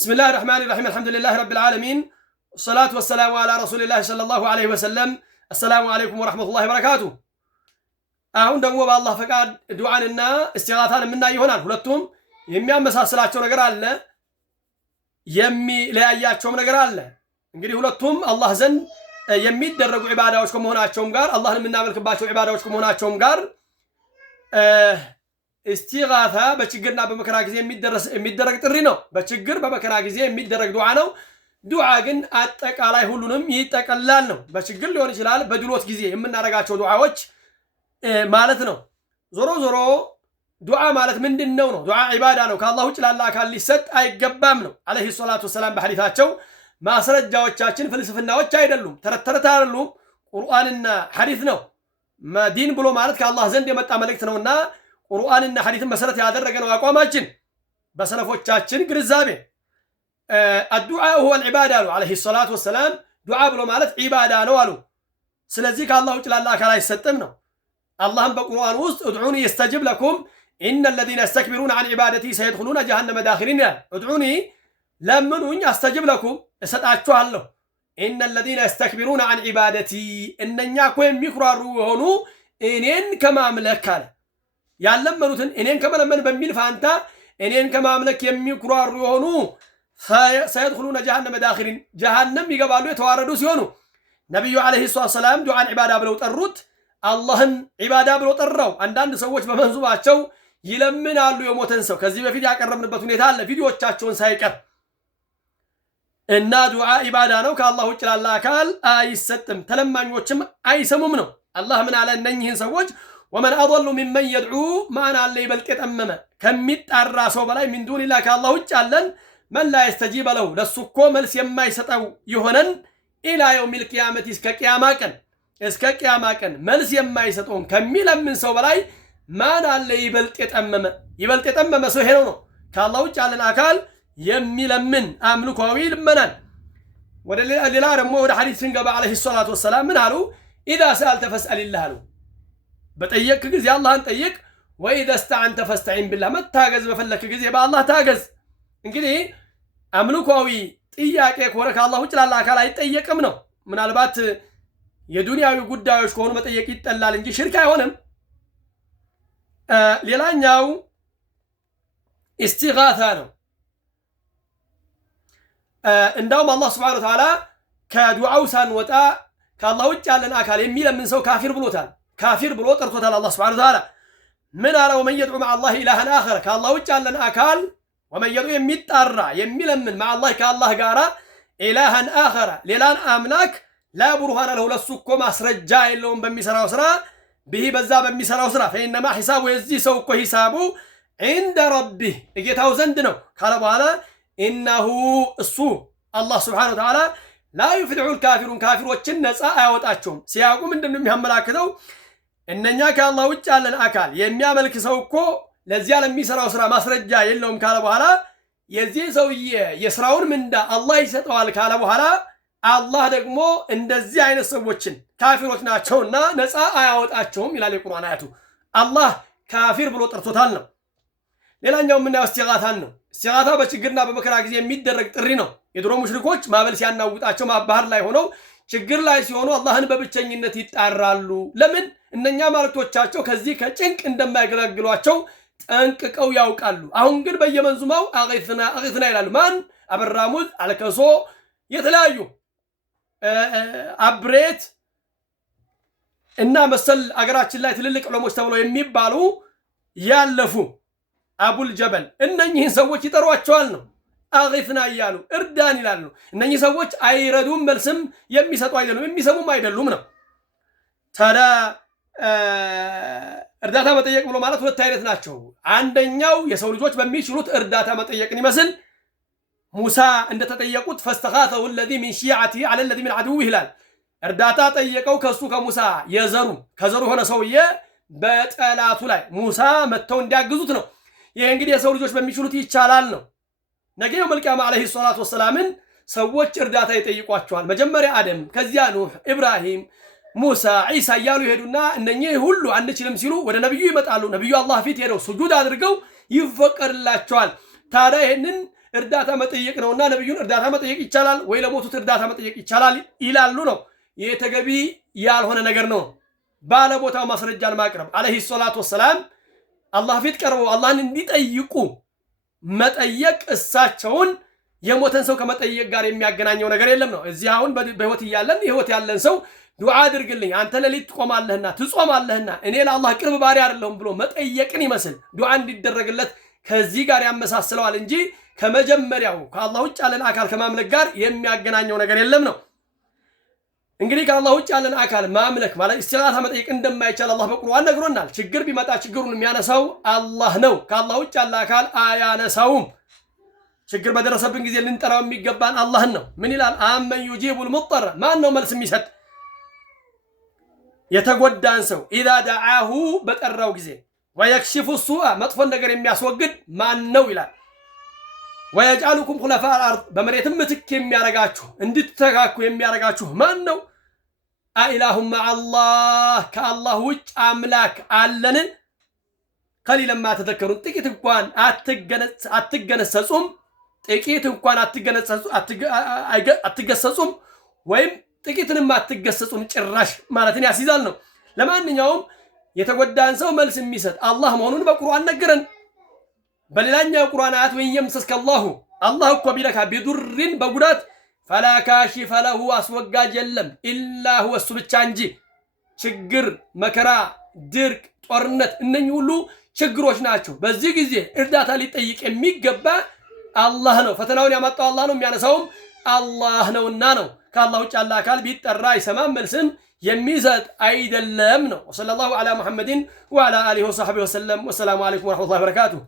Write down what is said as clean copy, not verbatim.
بسم الله الرحمن الرحيم الحمد لله رب العالمين والصلاة والسلام على رسول الله صلى الله عليه وسلم السلام عليكم ورحمة الله وبركاته አሁን ደግሞ በአላህ ፈቃድ ዱዓንና እስቲጋታን የምናይ ይሆናል። ሁለቱም የሚያመሳስላቸው ነገር አለ፣ የሚለያያቸውም ነገር አለ። እንግዲህ ሁለቱም አላህ ዘንድ የሚደረጉ ዒባዳዎች ከመሆናቸውም ጋር አላህን የምናመልክባቸው ዒባዳዎች ከመሆናቸውም ጋር እስቲጋታ በችግርና በመከራ ጊዜ የሚደረግ ጥሪ ነው። በችግር በመከራ ጊዜ የሚደረግ ዱዓ ነው። ዱዓ ግን አጠቃላይ ሁሉንም ይጠቀልላል ነው። በችግር ሊሆን ይችላል፣ በድሎት ጊዜ የምናደርጋቸው ዱዓዎች ማለት ነው። ዞሮ ዞሮ ዱዓ ማለት ምንድነው ነው? ዱዓ ዒባዳ ነው። ከአላህ ውጭ ላለ አካል ሊሰጥ አይገባም ነው። አለይሂ ሰላቱ ወሰላም በሐዲታቸው ማስረጃዎቻችን ፍልስፍናዎች አይደሉም፣ ተረት ተረት አይደሉም፣ ቁርአንና ሐዲስ ነው። ዲን ብሎ ማለት ከአላህ ዘንድ የመጣ መልእክት ነውና ቁርአንና ሐዲስን መሰረት ያደረገ ነው አቋማችን በሰለፎቻችን ግንዛቤ። አዱዓ ሁወ አልዒባዳ አሉ አለይሂ ሰላቱ ወሰላም። ዱዓ ብሎ ማለት ዒባዳ ነው አሉ። ስለዚህ ከአላህ ውጭ ላለ አካል አይሰጥም ነው። አላህም በቁርአን ውስጥ እድዑኒ የስተጅብ ለኩም ኢነ ለዚነ የስተክቢሩነ ዐን ዒባደቲ ሰየድኹሉነ ጀሃነመ ዳኺሪን ይላል። እድዑኒ ለምኑኝ፣ አስተጅብ ለኩም እሰጣችኋለሁ። ኢነ ለዚነ የስተክቢሩነ ዐን ዒባደቲ እነኛ እኮ የሚኩራሩ የሆኑ እኔን ከማምለክ አለ። ያለመኑትን እኔን ከመለመን በሚል ፋንታ እኔን ከማምለክ የሚኩራሩ የሆኑ ሰየድኹሉነ ጀሃነመ ዳኺሪን ጀሃነም ይገባሉ የተዋረዱ ሲሆኑ። ነቢዩ ዐለይሂ ሰላም ዱዓን ዒባዳ ብለው ጠሩት። አላህን ዒባዳ ብሎ ጠራው። አንዳንድ ሰዎች በመንዙባቸው ይለምናሉ የሞተን ሰው። ከዚህ በፊት ያቀረብንበት ሁኔታ አለ፣ ቪዲዮዎቻቸውን ሳይቀር እና ዱዓ ዒባዳ ነው። ከአላህ ውጭ ላለ አካል አይሰጥም፣ ተለማኞችም አይሰሙም ነው። አላህ ምን አለ? እነኝህን ሰዎች ወመን አضሉ ሚመን የድዑ ማን አለ ይበልጥ የጠመመ ከሚጣራ ሰው በላይ ሚን ዱኒላህ ከአላህ ውጭ አለን መን ላ የስተጂበ ለሁ ለሱ እኮ መልስ የማይሰጠው የሆነን ኢላ የውሚል ቂያመቲ እስከ ቂያማ ቀን መልስ የማይሰጠውን ከሚለምን ሰው በላይ ማን አለ ይበልጥ የጠመመ? ይበልጥ የጠመመ ሰው ይሄ ነው። ከአላህ ውጭ ያለን አካል የሚለምን አምልኮዊ ልመናን። ወደ ሌላ ደግሞ ወደ ሐዲስ ስንገባ አለይሂ ሰላቱ ወሰላም ምን አሉ? ኢዛ ሰአልተ ፈስአልላህ አሉ። በጠየቅ ጊዜ አላህን ጠይቅ። ወኢዛ ስተዐንተ ፈስተዒን ቢላህ መታገዝ በፈለክ ጊዜ በአላህ ታገዝ። እንግዲህ አምልኮዊ ጥያቄ ከሆነ ከአላህ ውጭ ላለ አካል አይጠየቅም ነው። ምናልባት የዱንያዊ ጉዳዮች ከሆኑ መጠየቅ ይጠላል እንጂ ሽርክ አይሆንም። ሌላኛው እስቲጋታ ነው። እንዳውም አላህ ሱብሓነሁ ወተዓላ ከዱዓው ሳንወጣ ከአላህ ውጭ ያለን አካል የሚለምን ሰው ካፊር ብሎታል። ካፊር ብሎ ጠርቶታል አላህ ሱብሓነሁ ወተዓላ። ምን አለ? ወመን የድዑ መዐ አላህ ኢላሀን አኸረ ከአላህ ውጭ ያለን አካል ወመን የድዑ የሚጣራ የሚለምን መዐ አላህ ከአላህ ጋራ ኢላሀን አኸረ ሌላን አምላክ ላ ቡርሃነ ለሁ ለሱ እኮ ማስረጃ የለውም በሚሰራው ስራ ብሂ በዛ በሚሰራው ስራ ፈኢነማ ሒሳቡ የዚህ ሰው እኮ ሂሳቡ ዒንደ ረቢህ እጌታው ዘንድ ነው ካለ በኋላ ኢነሁ እሱ አላህ ስብሓነሁ ወተዓላ ላ ዩፍሊሑል ካፊሩን ካፊሮችን ነፃ አያወጣቸውም። ሲያውቁ ምንድን ነው የሚያመላክተው? እነኛ ከአላህ ውጭ ያለን አካል የሚያመልክ ሰው እኮ ለዚያ ለሚሰራው ስራ ማስረጃ የለውም ካለ በኋላ የዚህ ሰውዬ የስራውን ምንዳ አላህ ይሰጠዋል ካለ በኋላ አላህ ደግሞ እንደዚህ አይነት ሰዎችን ካፊሮች ናቸውና ነፃ አያወጣቸውም ይላል የቁርአን አያቱ። አላህ ካፊር ብሎ ጠርቶታል ነው። ሌላኛው የምናየው እስቲጋታን ነው። እስቲጋታ በችግርና በመከራ ጊዜ የሚደረግ ጥሪ ነው። የድሮ ሙሽሪኮች ማዕበል ሲያናውጣቸው ባህር ላይ ሆነው ችግር ላይ ሲሆኑ አላህን በብቸኝነት ይጣራሉ። ለምን? እነኛ ማለቶቻቸው ከዚህ ከጭንቅ እንደማያገለግሏቸው ጠንቅቀው ያውቃሉ። አሁን ግን በየመንዙማው አጊትና ይላሉ። ማን? አበራሙዝ፣ አልከሶ፣ የተለያዩ አብሬት እና መሰል አገራችን ላይ ትልልቅ ዑለሞች ተብለው የሚባሉ ያለፉ አቡል ጀበል እነኚህን ሰዎች ይጠሯቸዋል ነው። አጊትና እያሉ እርዳን ይላሉ። እነኚህ ሰዎች አይረዱም፣ መልስም የሚሰጡ አይደሉም፣ የሚሰሙም አይደሉም ነው። ታዲያ እርዳታ መጠየቅ ብሎ ማለት ሁለት አይነት ናቸው። አንደኛው የሰው ልጆች በሚችሉት እርዳታ መጠየቅን ይመስል ሙሳ እንደተጠየቁት ፈስተኻተሁ ለዚ ሚን ሺዓቲሂ ዐለ ለዚ ሚን ዐዱዊሂ ይላል። እርዳታ ጠየቀው ከሱ ከሙሳ ከዘሩ የሆነ ሰውዬ በጠላቱ ላይ ሙሳ መጥተው እንዲያግዙት ነው። ይሄ እንግዲህ የሰው ልጆች በሚችሉት ይቻላል ነው። ነገ የውመል ቂያማ ዐለይሂ ሰላቱ ወሰላምን ሰዎች እርዳታ ይጠይቋቸዋል። መጀመሪያ አደም፣ ከዚያ ኑህ፣ ኢብራሂም፣ ሙሳ፣ ዒሳ እያሉ ይሄዱና እነኚህ ሁሉ አንችልም ሲሉ ወደ ነብዩ ይመጣሉ። ነብዩ አላህ ፊት ሄደው ሱጁድ አድርገው ይፈቀድላቸዋል። ታዲያ ይሄንን እርዳታ መጠየቅ ነውና ነብዩን እርዳታ መጠየቅ ይቻላል ወይ ለሞቱት እርዳታ መጠየቅ ይቻላል ይላሉ ነው። ይሄ ተገቢ ያልሆነ ነገር ነው። ባለቦታው ማስረጃን ማቅረብ አለይሂ ሰላቱ ወሰላም አላህ ፊት ቀርበው አላህን እንዲጠይቁ መጠየቅ እሳቸውን የሞተን ሰው ከመጠየቅ ጋር የሚያገናኘው ነገር የለም ነው። እዚህ አሁን በህይወት ያለን ሰው ዱዓ አድርግልኝ አንተ ለሊት ትቆማለህና ትጾማለህና እኔ ለአላህ ቅርብ ባሪያ አይደለሁም ብሎ መጠየቅን ይመስል ዱዓ እንዲደረግለት ከዚህ ጋር ያመሳስለዋል እንጂ ከመጀመሪያው ከአላህ ውጭ ያለን አካል ከማምለክ ጋር የሚያገናኘው ነገር የለም ነው። እንግዲህ ከአላህ ውጭ ያለን አካል ማምለክ ማለት ኢስቲጋሳ መጠየቅ እንደማይቻል አላህ በቁርአን ነግሮናል። ችግር ቢመጣ ችግሩን የሚያነሳው አላህ ነው። ከአላህ ውጭ ያለ አካል አያነሳውም። ችግር በደረሰብን ጊዜ ልንጠራው የሚገባን አላህን ነው። ምን ይላል? አመን ዩጂቡል ሙጠር፣ ማን ነው መልስ የሚሰጥ የተጎዳን ሰው ኢዛ ደዓሁ በጠራው ጊዜ፣ ወየክሽፉ ሱአ መጥፎን ነገር የሚያስወግድ ማን ነው ይላል። ወየጅዐሉኩም ኹለፋ አልአርድ በመሬትም ምትክ የሚያረጋችሁ እንድትተካኩ የሚያረጋችሁ ማን ነው? አኢላሁም መዐላህ ከአላህ ውጭ አምላክ አለን? ቀሊለን ማ ተዘከሩን ጥቂት እንኳን አትገነሰጹም። ጥቂት እንኳን አትገሰጹም ወይም ጥቂትንም አትገሰጹም ጭራሽ ማለትን ያስይዛል ነው። ለማንኛውም የተጎዳን ሰው መልስ የሚሰጥ አላህ መሆኑን በቁርአን ነገረን። በሌላኛው ቁርአን አያት ወየምሰስከ አላህ እኮ ቢለካ ቢዱርን በጉዳት ፈላ ካሺፈ ለሁ አስወጋጅ የለም ኢላ ሁወ እሱ ብቻ እንጂ። ችግር፣ መከራ፣ ድርቅ፣ ጦርነት እነኚህ ሁሉ ችግሮች ናቸው። በዚህ ጊዜ እርዳታ ሊጠይቅ የሚገባ አላህ ነው። ፈተናውን ያመጣው አላህ ነው፣ የሚያነሳውም አላህ ነውና ነው። ከአላህ ውጭ ያለ አካል ቢጠራ አይሰማም፣ መልስም የሚሰጥ አይደለም ነው። ወሰለላሁ ዐላ ሙሐመድን ወዐላ አሊሂ ወሰሕቢሂ ወሰለም። ወሰላሙ ዐለይኩም ወረሕመቱላሂ ወበረካቱሁ።